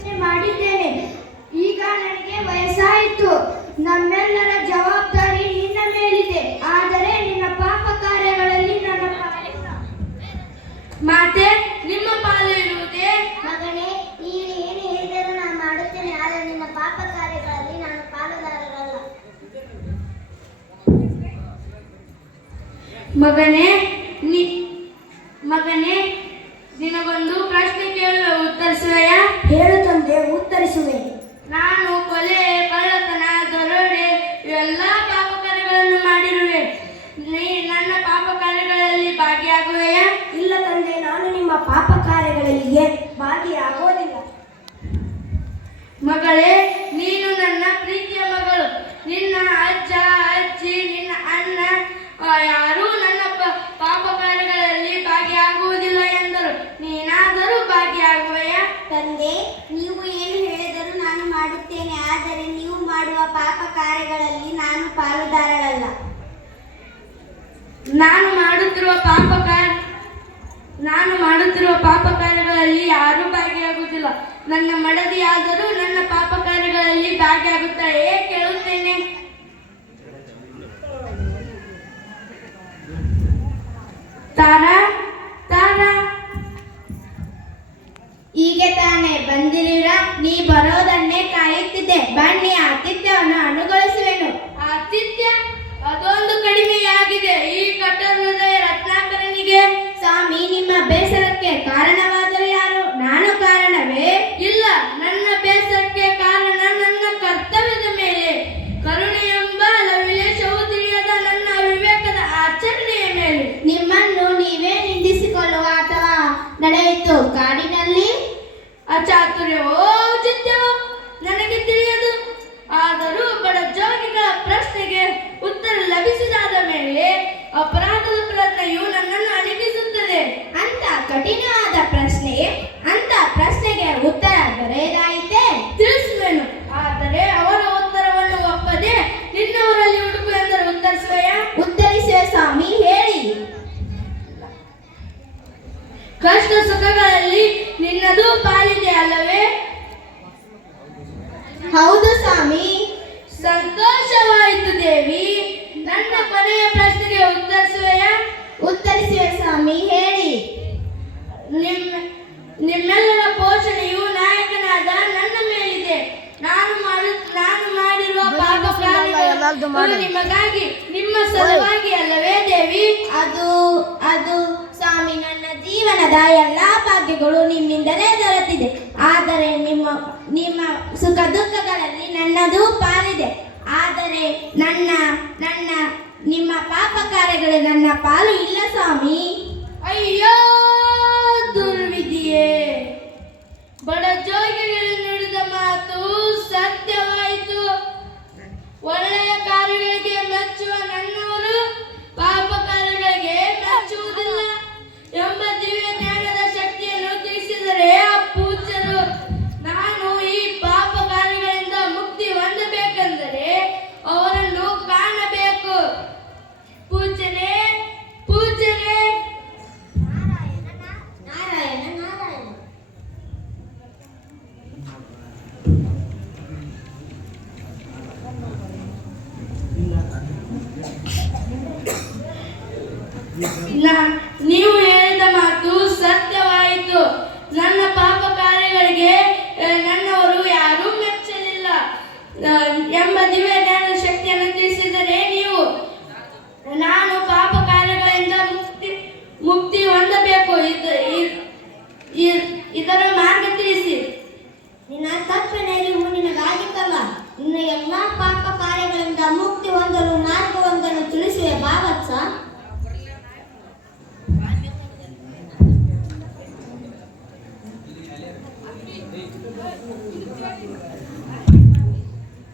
ಯೋಚನೆ ಮಾಡಿದ್ದೇನೆ. ಈಗ ನನಗೆ ವಯಸ್ಸಾಯಿತು. ನಮ್ಮೆಲ್ಲರ ಜವಾಬ್ದಾರಿ ನಿನ್ನ ಮೇಲಿದೆ. ಆದರೆ ನಿನ್ನ ಪಾಪ ಕಾರ್ಯಗಳಲ್ಲಿ ನನ್ನ ಪಾಲೆ ಮಾತೆ ನಿಮ್ಮ ಪಾಲು ಇರುವುದೇ? ಮಗನೇ ನೀನು ಏನು ಹೇಳಿದರೂ ನಾನು ಮಾಡುತ್ತೇನೆ. ಆದರೆ ನಿನ್ನ ಪಾಪ ಕಾರ್ಯಗಳಲ್ಲಿ ನಾನು ಪಾಲುದಾರರಲ್ಲ. ಮಗನೇ ನಾನು ನಿಮ್ಮ ಪಾಪ ಕಾರ್ಯಗಳಿಗೆ ಭಾಗಿಯಾಗೋದಿಲ್ಲ. ಮಗಳೇ ನೀನು ನನ್ನ ಪ್ರೀತಿಯ ಮಗಳು. ನಿನ್ನ ಅಜ್ಜ ಅಜ್ಜಿ ನಿನ್ನ ಅಣ್ಣ ಯಾರೂ ನನ್ನ ಪಾಪ ಕಾರ್ಯಗಳಲ್ಲಿ ಭಾಗಿಯಾಗುವುದಿಲ್ಲ ಎಂದರು. ನೀನಾದರೂ ಭಾಗಿಯಾಗುವೆಯ? ತಂದೆ ನೀವು ಏನು ಹೇಳಿದರೂ ನಾನು ಮಾಡುತ್ತೇನೆ ಆದರೆ ನೀವು ಮಾಡುವ ಪಾಪ ಕಾರ್ಯಗಳಲ್ಲಿ ನಾನು ಪಾಲುದಾರಳಲ್ಲ. ನಾನು ಮಾಡುತ್ತಿರುವ ಪಾಪ ಕಾರ್ಯ ನಾನು ಮಾಡುತ್ತಿರುವ ಪಾಪ ಕಾರ್ಯಗಳಲ್ಲಿ ಯಾರೂ ಭಾಗಿಯಾಗುವುದಿಲ್ಲ. ನನ್ನ ಮಡದಿಯಾದರೂ ನನ್ನ ಪಾಪ ಬೇಸರಕ್ಕೆ ಕಾರಣವಾದರೆ ಯಾರು? ನಾನು ಕಾರಣವೇ? ಇಲ್ಲ ನನ್ನ ಬೇಸರಕ್ಕೆ ಕಾರಣ ನನ್ನ ಕರ್ತವ್ಯದ ಮೇಲೆ. ಕರುಣೆ ಎಂಬ ಲವಿಲೇಶವು ತಿಳಿಯದ ನನ್ನ ವಿವೇಕದ ಆಚರಣೆಯ ಮೇಲೆ. ನಿಮ್ಮನ್ನು ನೀವೇ ನಿಂದಿಸಿಕೊಳ್ಳುವ ಅಥವಾ ನಡೆಯಿತು. ಕಾಡಿನಲ್ಲಿ? ಅಚಾತುರ್ಯವೋ ಔಚಿತ್ಯವೋ ನನಗೆ ತಿಳಿಯದು. ಆದರೂ ಬಡ ಜೋಗಿಗಳ ಪ್ರಶ್ನೆಗೆ ಉತ್ತರ ಲಭಿಸಿದಾದ ಮೇಲೆ ಅಪರಾಧದ ಪ್ರಜ್ಞೆಯು ನನ್ನನ್ನು ಅಡಗಿಸುತ್ತದೆ. ಕಠಿಣವಾದ ಪ್ರಶ್ನೆ ಅಂತ ಪ್ರಶ್ನೆಗೆ ಉತ್ತರ ದೊರೆಯದಾಯಿತೆ? ತಿಳಿಸುವೆನು. ಆದರೆ ಅವರ ಉತ್ತರವನ್ನು ಒಪ್ಪದೆ ನಿನ್ನವರಲ್ಲಿ ಹುಡುಕು ಎಂದರೆ ಉತ್ತರಿಸುವೆಯ? ಉತ್ತರಿಸುವ ಸ್ವಾಮಿ ಹೇಳಿ. ಕಷ್ಟ ಸುಖಗಳಲ್ಲಿ ನಿನ್ನದು ಪಾಲಿದೆ ಅಲ್ಲವೇ? ಹೌದು ಸ್ವಾಮಿ. ಸಂತೋಷವಾಯಿತು ದೇವಿ. ನನ್ನ ಕೊನೆಯ ಪ್ರಶ್ನೆಗೆ ಉತ್ತರಿಸುವೆಯ? ಉತ್ತರಿಸುವ ಸ್ವಾಮಿ ಹೇಳಿ. ನಿಮ್ಮ ನಿಮ್ಮೆಲ್ಲರ ಪೋಷಣೆಯು ನಾಯಕನಾದ ನನ್ನ ಮೇಲಿದೆ. ನಾನು ಮಾಡಿ ನಾನು ಮಾಡಿರುವ ಪಾಪ ಕಾರ್ಯಗಳು ನಿಮಗಾಗಿ ನಿಮ್ಮ ಸಲುವಾಗಿ ಅಲ್ಲವೇ ದೇವಿ? ಅದು ಅದು ಸ್ವಾಮಿ ನನ್ನ ಜೀವನದ ಎಲ್ಲಾ ಭಾಗ್ಯಗಳು ನಿಮ್ಮಿಂದಲೇ ದೊರೆತಿದೆ. ಆದರೆ ನಿಮ್ಮ ನಿಮ್ಮ ಸುಖ ದುಃಖಗಳಲ್ಲಿ ನನ್ನದು ಪಾಲಿದೆ. ಆದರೆ ನನ್ನ ನನ್ನ ನಿಮ್ಮ ಪಾಪ ಕಾರ್ಯಗಳು ನನ್ನ ಪಾಲು ಇಲ್ಲ ಸ್ವಾಮಿ. ಅಯ್ಯೋ! Adonai. ನೀವು ಹೇಳಿದ ಮಾತು ಸತ್ಯವಾಯಿತು. ನನ್ನ ಪಾಪ ಕಾರ್ಯಗಳಿಗೆ ನನ್ನವರು ಯಾರೂ ಮೆಚ್ಚಲಿಲ್ಲ. ಎಂಬ ದಿವ್ಯ ಜ್ಞಾನದ ಶಕ್ತಿಯನ್ನು ತಿಳಿಸಿದರೆ ನೀವು, ನಾನು ಪಾಪ ಕಾರ್ಯಗಳಿಂದ ಮುಕ್ತಿ ಮುಕ್ತಿ ಹೊಂದಬೇಕು. ಇದು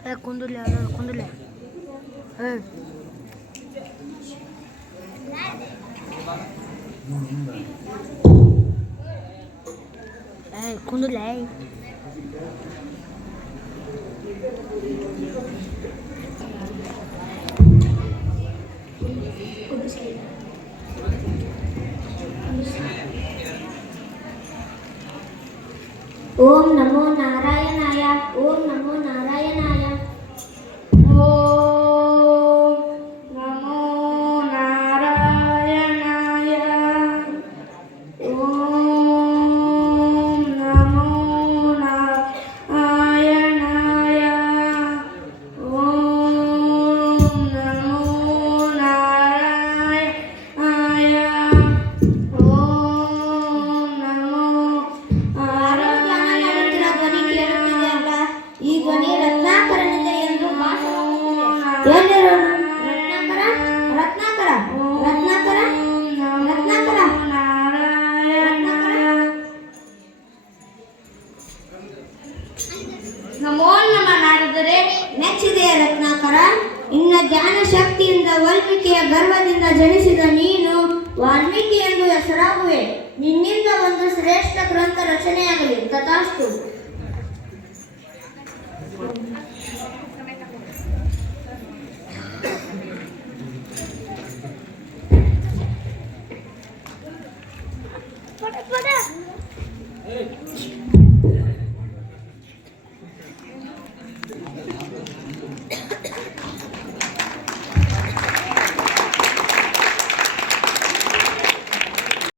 É, quando lê, é, quando lê. É. É, quando lê. ನಾರದರೆ ಮೆಚ್ಚಿದೆಯ Ratnakar, ನಿನ್ನ ಜ್ಞಾನ ಶಕ್ತಿಯಿಂದ ವಾಲ್ಮೀಕಿಯ ಗರ್ವದಿಂದ ಜನಿಸಿದ ನೀನು ವಾಲ್ಮೀಕಿ ಎಂದು ಹೆಸರಾಗುವೆ. ನಿನ್ನಿಂದ ಒಂದು ಶ್ರೇಷ್ಠ ಗ್ರಂಥ ರಚನೆಯಾಗಲಿ. ತಥಾಸ್ತು.